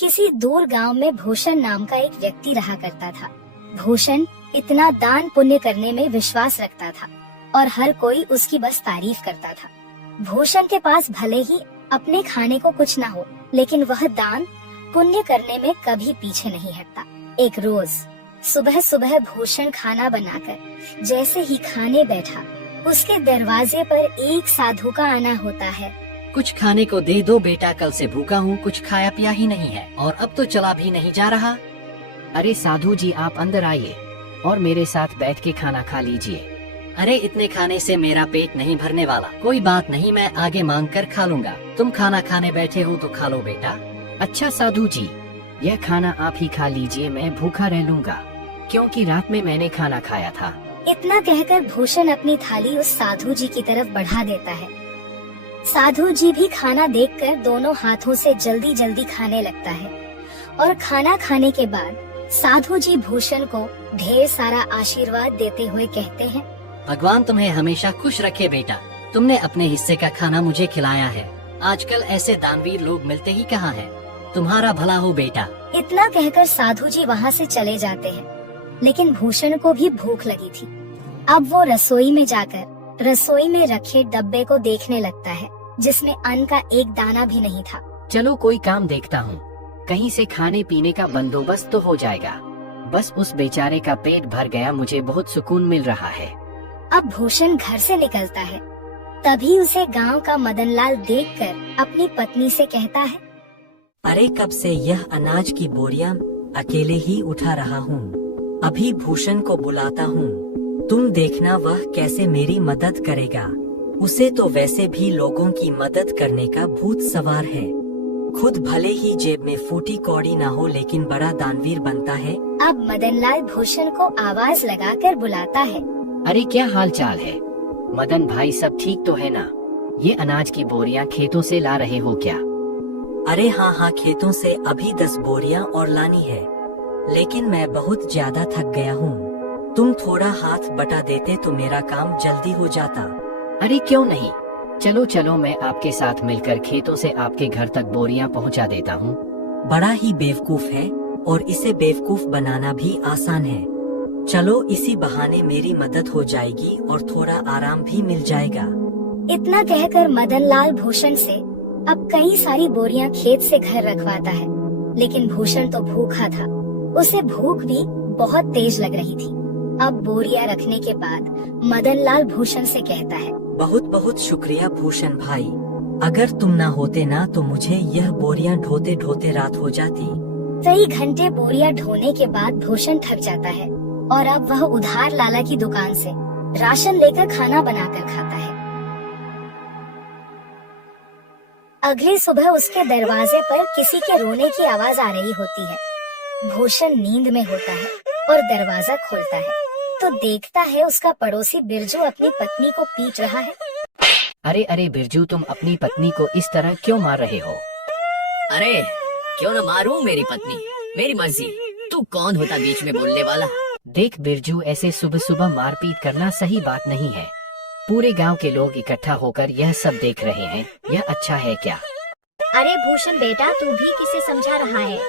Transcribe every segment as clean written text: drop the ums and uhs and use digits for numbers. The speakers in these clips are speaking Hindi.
किसी दूर गांव में भूषण नाम का एक व्यक्ति रहा करता था। भूषण इतना दान पुण्य करने में विश्वास रखता था और हर कोई उसकी बस तारीफ करता था। भूषण के पास भले ही अपने खाने को कुछ न हो, लेकिन वह दान पुण्य करने में कभी पीछे नहीं हटता। एक रोज सुबह सुबह भूषण खाना बनाकर जैसे ही खाने बैठा, उसके दरवाजे पर एक साधु का आना होता है। कुछ खाने को दे दो बेटा, कल से भूखा हूँ, कुछ खाया पिया ही नहीं है और अब तो चला भी नहीं जा रहा। अरे साधु जी, आप अंदर आइए और मेरे साथ बैठ के खाना खा लीजिए। अरे इतने खाने से मेरा पेट नहीं भरने वाला। कोई बात नहीं, मैं आगे मांग कर खा लूंगा। तुम खाना खाने बैठे हो तो खा लो बेटा। अच्छा साधु जी, यह खाना आप ही खा लीजिए, मैं भूखा रह लूंगा क्योंकि रात में मैंने खाना खाया था। इतना कहकर भूषण अपनी थाली उस साधु जी की तरफ बढ़ा देता है। साधु जी भी खाना देखकर दोनों हाथों से जल्दी जल्दी खाने लगता है और खाना खाने के बाद साधु जी भूषण को ढेर सारा आशीर्वाद देते हुए कहते हैं, भगवान तुम्हें हमेशा खुश रखे बेटा, तुमने अपने हिस्से का खाना मुझे खिलाया है। आजकल ऐसे दानवीर लोग मिलते ही कहाँ हैं। तुम्हारा भला हो बेटा। इतना कहकर साधु जी वहाँ से चले जाते हैं, लेकिन भूषण को भी भूख लगी थी। अब वो रसोई में जाकर रसोई में रखे डब्बे को देखने लगता है, जिसमें अन्न का एक दाना भी नहीं था। चलो कोई काम देखता हूँ, कहीं से खाने पीने का बंदोबस्त तो हो जाएगा। बस उस बेचारे का पेट भर गया, मुझे बहुत सुकून मिल रहा है। अब भूषण घर से निकलता है, तभी उसे गांव का मदनलाल देखकर अपनी पत्नी से कहता है, अरे कब से यह अनाज की बोरियां अकेले ही उठा रहा हूँ। अभी भूषण को बुलाता हूँ, तुम देखना वह कैसे मेरी मदद करेगा। उसे तो वैसे भी लोगों की मदद करने का भूत सवार है। खुद भले ही जेब में फूटी कौड़ी ना हो, लेकिन बड़ा दानवीर बनता है। अब मदनलाल भूषण को आवाज लगाकर बुलाता है। अरे क्या हाल चाल है मदन भाई, सब ठीक तो है ना? ये अनाज की बोरियां खेतों से ला रहे हो क्या? अरे हाँ हाँ, खेतों से अभी 10 बोरियां और लानी है, लेकिन मैं बहुत ज्यादा थक गया हूँ। तुम थोड़ा हाथ बटा देते तो मेरा काम जल्दी हो जाता। अरे क्यों नहीं, चलो चलो, मैं आपके साथ मिलकर खेतों से आपके घर तक बोरियां पहुंचा देता हूं। बड़ा ही बेवकूफ है और इसे बेवकूफ बनाना भी आसान है। चलो इसी बहाने मेरी मदद हो जाएगी और थोड़ा आराम भी मिल जाएगा। इतना कहकर मदनलाल भूषण से अब कई सारी बोरियां खेत से घर रखवाता है, लेकिन भूषण तो भूखा था। उसे भूख भी बहुत तेज लग रही थी। अब बोरियां रखने के बाद मदनलाल भूषण से कहता है, बहुत बहुत शुक्रिया भूषण भाई, अगर तुम ना होते ना तो मुझे यह बोरियां ढोते ढोते रात हो जाती। कई घंटे बोरियां ढोने के बाद भूषण थक जाता है और अब वह उधार लाला की दुकान से राशन लेकर खाना बनाकर खाता है। अगली सुबह उसके दरवाजे पर किसी के रोने की आवाज आ रही होती है। भूषण नींद में होता है और दरवाजा खोलता है तो देखता है उसका पड़ोसी बिरजू अपनी पत्नी को पीट रहा है। अरे अरे बिरजू, तुम अपनी पत्नी को इस तरह क्यों मार रहे हो? अरे क्यों न मारूं मेरी पत्नी, मेरी मर्जी। तू कौन होता बीच में बोलने वाला? देख बिरजू, ऐसे सुबह सुबह मारपीट करना सही बात नहीं है। पूरे गांव के लोग इकट्ठा होकर यह सब देख रहे हैं, यह अच्छा है क्या? अरे भूषण बेटा, तू भी किसे समझा रहा है?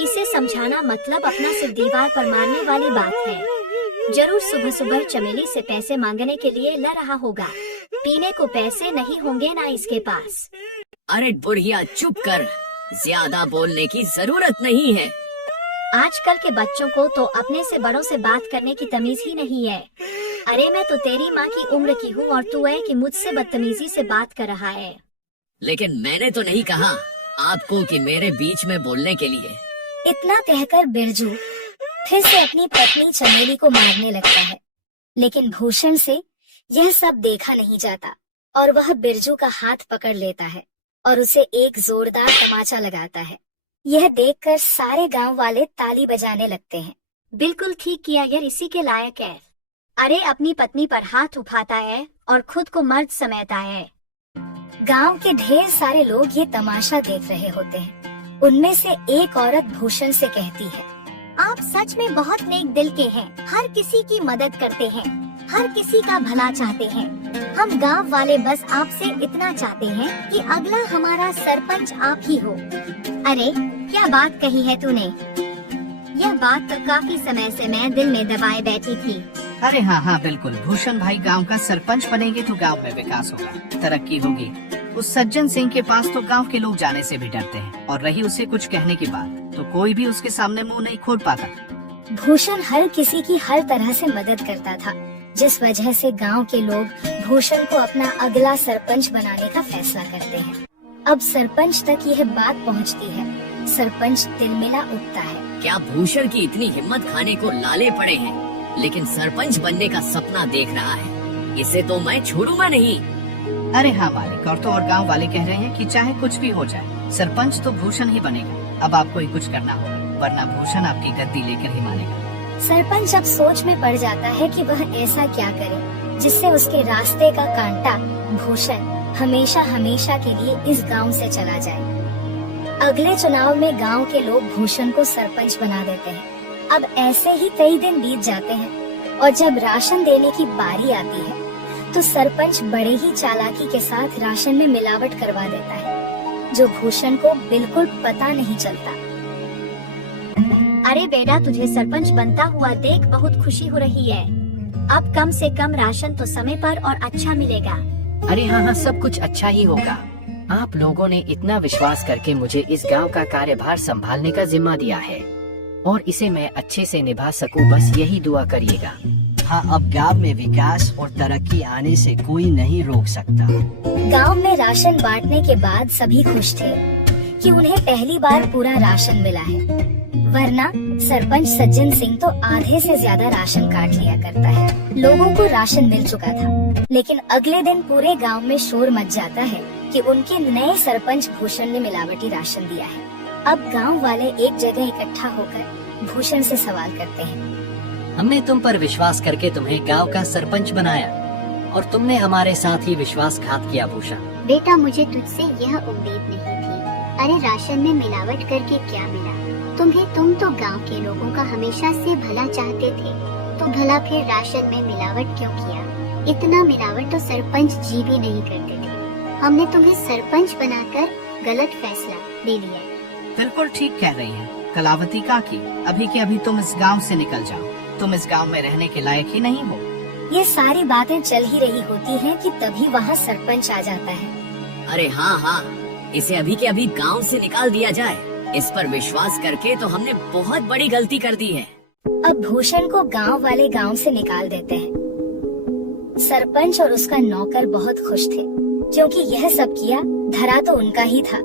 इसे समझाना मतलब अपना सिर दीवार पर मारने वाली बात है। जरूर सुबह सुबह चमेली से पैसे मांगने के लिए ला रहा होगा। पीने को पैसे नहीं होंगे ना इसके पास। अरे बुढ़िया चुप कर, ज्यादा बोलने की जरूरत नहीं है। आजकल के बच्चों को तो अपने से बड़ों से बात करने की तमीज ही नहीं है। अरे मैं तो तेरी माँ की उम्र की हूँ और तू है कि मुझसे बदतमीजी से बात कर रहा है। लेकिन मैंने तो नहीं कहा आपको कि मेरे बीच में बोलने के लिए। इतना कहकर बिरजू फिर से अपनी पत्नी चमेली को मारने लगता है, लेकिन भूषण से यह सब देखा नहीं जाता और वह बिरजू का हाथ पकड़ लेता है और उसे एक जोरदार तमाचा लगाता है। यह देखकर सारे गांव वाले ताली बजाने लगते हैं। बिल्कुल ठीक किया यार, इसी के लायक है। अरे अपनी पत्नी पर हाथ उठाता है और खुद को मर्द समझता है। गांव के ढेर सारे लोग ये तमाशा देख रहे होते हैं। उनमें से एक औरत भूषण से कहती है, आप सच में बहुत नेक दिल के हैं, हर किसी की मदद करते हैं, हर किसी का भला चाहते हैं। हम गांव वाले बस आपसे इतना चाहते हैं कि अगला हमारा सरपंच आप ही हो। अरे क्या बात कही है तूने? यह बात तो काफी समय से मैं दिल में दबाए बैठी थी। अरे हाँ हाँ बिल्कुल, भूषण भाई गांव का सरपंच बनेंगे तो गांव में विकास होगा, तरक्की होगी। उस सज्जन सिंह के पास तो गांव के लोग जाने से भी डरते हैं, और रही उसे कुछ कहने की बात तो कोई भी उसके सामने मुंह नहीं खोल पाता। भूषण हर किसी की हर तरह से मदद करता था, जिस वजह से गांव के लोग भूषण को अपना अगला सरपंच बनाने का फैसला करते हैं। अब सरपंच तक यह बात पहुंचती है। सरपंच तिलमिला उठता है। क्या भूषण की इतनी हिम्मत खाने को लाले पड़े हैं, लेकिन सरपंच बनने का सपना देख रहा है। इसे तो मैं छोड़ूंगा नहीं। अरे हाँ मालिक, और तो और गांव वाले कह रहे हैं कि चाहे कुछ भी हो जाए, सरपंच तो भूषण ही बनेगा। अब आपको ही कुछ करना होगा, वरना भूषण आपकी गद्दी लेकर ही मानेगा। सरपंच अब सोच में पड़ जाता है कि वह ऐसा क्या करे जिससे उसके रास्ते का कांटा भूषण हमेशा हमेशा के लिए इस गांव से चला जाए। अगले चुनाव में गांव के लोग भूषण को सरपंच बना देते हैं। अब ऐसे ही कई दिन बीत जाते हैं, और जब राशन देने की बारी आती है तो सरपंच बड़े ही चालाकी के साथ राशन में मिलावट करवा देता है, जो भूषण को बिल्कुल पता नहीं चलता। अरे बेटा, तुझे सरपंच बनता हुआ देख बहुत खुशी हो रही है। अब कम से कम राशन तो समय पर और अच्छा मिलेगा। अरे हाँ हाँ, सब कुछ अच्छा ही होगा। आप लोगों ने इतना विश्वास करके मुझे इस गांव का कार्यभार संभालने का जिम्मा दिया है, और इसे मैं अच्छे से निभा सकूं, बस यही दुआ करिएगा। हाँ, अब गांव में विकास और तरक्की आने से कोई नहीं रोक सकता। गांव में राशन बांटने के बाद सभी खुश थे कि उन्हें पहली बार पूरा राशन मिला है, वरना सरपंच सज्जन सिंह तो आधे से ज्यादा राशन काट लिया करता है। लोगों को राशन मिल चुका था, लेकिन अगले दिन पूरे गांव में शोर मच जाता है कि उनके नए सरपंच भूषण ने मिलावटी राशन दिया है। अब गांव वाले एक जगह इकट्ठा होकर भूषण से सवाल करते हैं। हमने तुम पर विश्वास करके तुम्हें गांव का सरपंच बनाया, और तुमने हमारे साथ ही विश्वासघात किया भूषण। बेटा, मुझे तुझसे यह उम्मीद नहीं थी। अरे राशन में मिलावट करके क्या मिला तुम तो गांव के लोगों का हमेशा से भला चाहते थे, तो भला फिर राशन में मिलावट क्यों किया? इतना मिलावट तो सरपंच जी भी नहीं करते थे। हमने तुम्हें सरपंच बनाकर गलत फैसला ले लिया। बिल्कुल ठीक कह रही हैं कलावती काकी, अभी के अभी तुम इस गांव से निकल जाओ। तुम इस गांव में रहने के लायक ही नहीं हो। ये सारी बातें चल ही रही होती हैं कि तभी वहाँ सरपंच आ जाता है। अरे हाँ हाँ, इसे अभी के अभी गांव से निकाल दिया जाए। इस पर विश्वास करके तो हमने बहुत बड़ी गलती कर दी है। अब भूषण को गांव वाले गांव से निकाल देते हैं। सरपंच और उसका नौकर बहुत खुश थे, क्योंकि यह सब किया धरा तो उनका ही था।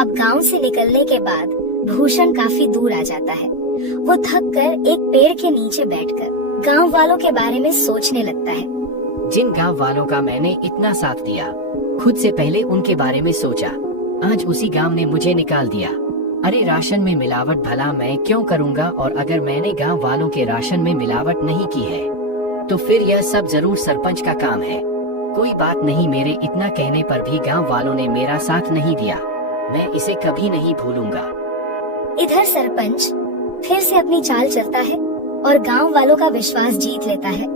अब गांव से निकलने के बाद भूषण काफी दूर आ जाता है। वो थक कर एक पेड़ के नीचे बैठकर गांव वालों के बारे में सोचने लगता है। जिन गांव वालों का मैंने इतना साथ दिया, खुद से पहले उनके बारे में सोचा, आज उसी गांव ने मुझे निकाल दिया। अरे राशन में मिलावट भला मैं क्यों करूंगा, और अगर मैंने गांव वालों के राशन में मिलावट नहीं की है तो फिर यह सब जरूर सरपंच का काम है। कोई बात नहीं, मेरे इतना कहने पर भी गांव वालों ने मेरा साथ नहीं दिया, मैं इसे कभी नहीं भूलूंगा। इधर सरपंच फिर से अपनी चाल चलता है और गांव वालों का विश्वास जीत लेता है।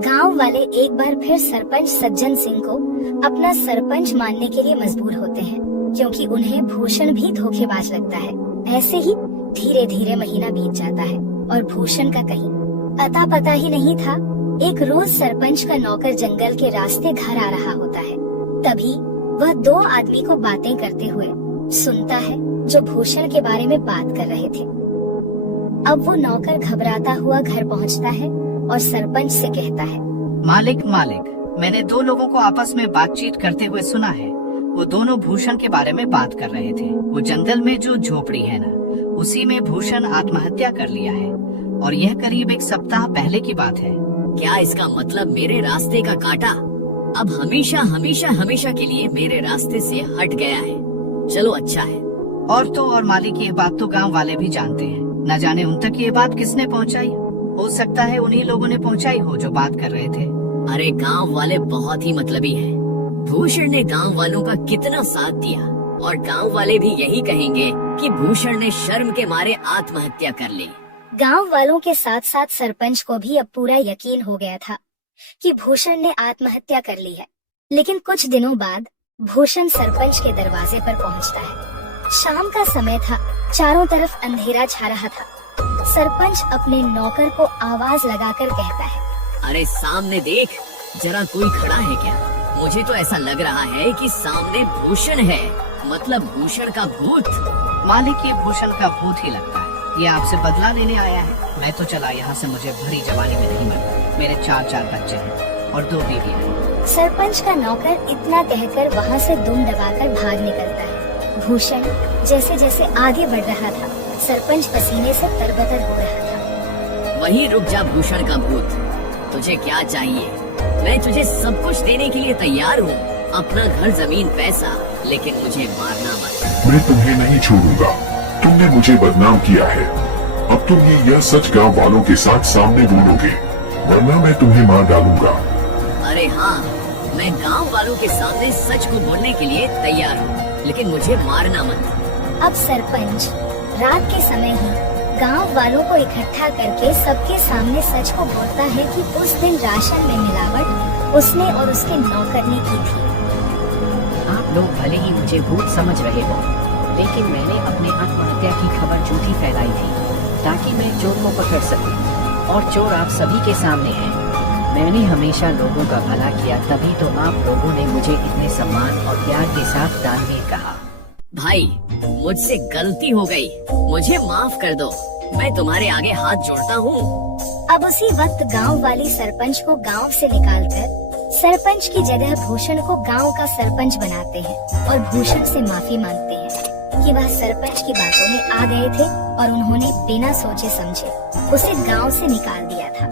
गांव वाले एक बार फिर सरपंच सज्जन सिंह को अपना सरपंच मानने के लिए मजबूर होते हैं, क्योंकि उन्हें भूषण भी धोखेबाज लगता है। ऐसे ही धीरे धीरे महीना बीत जाता है और भूषण का कहीं अता पता ही नहीं था। एक रोज सरपंच का नौकर जंगल के रास्ते घर आ रहा होता है। तभी वह दो आदमी को बातें करते हुए सुनता है, जो भूषण के बारे में बात कर रहे थे। अब वो नौकर घबराता हुआ घर पहुंचता है और सरपंच से कहता है, मालिक, मैंने दो लोगों को आपस में बातचीत करते हुए सुना है। वो दोनों भूषण के बारे में बात कर रहे थे। वो जंगल में जो झोपड़ी है ना, उसी में भूषण आत्महत्या कर लिया है, और यह करीब एक सप्ताह पहले की बात है। क्या इसका मतलब मेरे रास्ते का कांटा अब हमेशा हमेशा हमेशा के लिए मेरे रास्ते से हट गया है? चलो अच्छा है। और तो और मालिक, ये बात तो गांव वाले भी जानते हैं। न जाने उन तक ये बात किसने पहुंचाई। हो सकता है उन्हीं लोगों ने पहुंचाई हो जो बात कर रहे थे। अरे गांव वाले बहुत ही मतलबी हैं। भूषण ने गांव वालों का कितना साथ दिया, और गांव वाले भी यही कहेंगे कि भूषण ने शर्म के मारे आत्महत्या कर ली। गांव वालों के साथ साथ सरपंच को भी अब पूरा यकीन हो गया था कि भूषण ने आत्महत्या कर ली है। लेकिन कुछ दिनों बाद भूषण सरपंच के दरवाजे पर पहुंचता है। शाम का समय था, चारों तरफ अंधेरा छा रहा था। सरपंच अपने नौकर को आवाज लगाकर कहता है, अरे सामने देख, जरा कोई खड़ा है क्या? मुझे तो ऐसा लग रहा है कि सामने भूषण है, मतलब भूषण का भूत। मालिक, ये भूषण का भूत ही लगता है। ये आपसे बदला लेने आया है। मैं तो चला यहाँ से, मुझे भरी जवानी में नहीं मरना। मेरे 4 बच्चे हैं और 2 बीवी हैं। सरपंच का नौकर इतना कहकर वहाँ से दुम दबाकर भाग निकलता है। भूषण जैसे जैसे आगे बढ़ रहा था, सरपंच पसीने से तरबतर हो रहा था। वहीं रुक जा भूषण का भूत, तुझे क्या चाहिए? मैं तुझे सब कुछ देने के लिए तैयार हूँ, अपना घर, जमीन, पैसा, लेकिन मुझे मारना मत। मैं तुम्हें नहीं छोड़ूंगा। तुमने मुझे बदनाम किया है। अब तुम यह सच गांव वालों के साथ सामने बोलोगे, वरना मैं तुम्हें मार डालूंगा। अरे हाँ, मैं गांव वालों के सामने सच को बोलने के लिए तैयार हूँ, लेकिन मुझे मारना मत। अब सरपंच रात के समय ही गांव वालों को इकट्ठा करके सबके सामने सच को बोलता है कि उस दिन राशन में मिलावट उसने और उसके नौकर ने की थी। आप लोग भले ही मुझे भूत समझ रहे हो, लेकिन मैंने अपने आत्महत्या की खबर झूठी फैलाई थी ताकि मैं चोर को पकड़ सकूं, और चोर आप सभी के सामने है। मैंने हमेशा लोगों का भला किया, तभी तो आप लोगों ने मुझे इतने सम्मान और प्यार के साथ दानवीर कहा। भाई, मुझसे गलती हो गई, मुझे माफ कर दो। मैं तुम्हारे आगे हाथ जोड़ता हूँ। अब उसी वक्त गांव वाली सरपंच को गांव से निकालकर सरपंच की जगह भूषण को गांव का सरपंच बनाते हैं और भूषण से माफी मांगते हैं कि वह सरपंच की बातों में आ गए थे और उन्होंने बिना सोचे समझे उसे गांव से निकाल दिया था।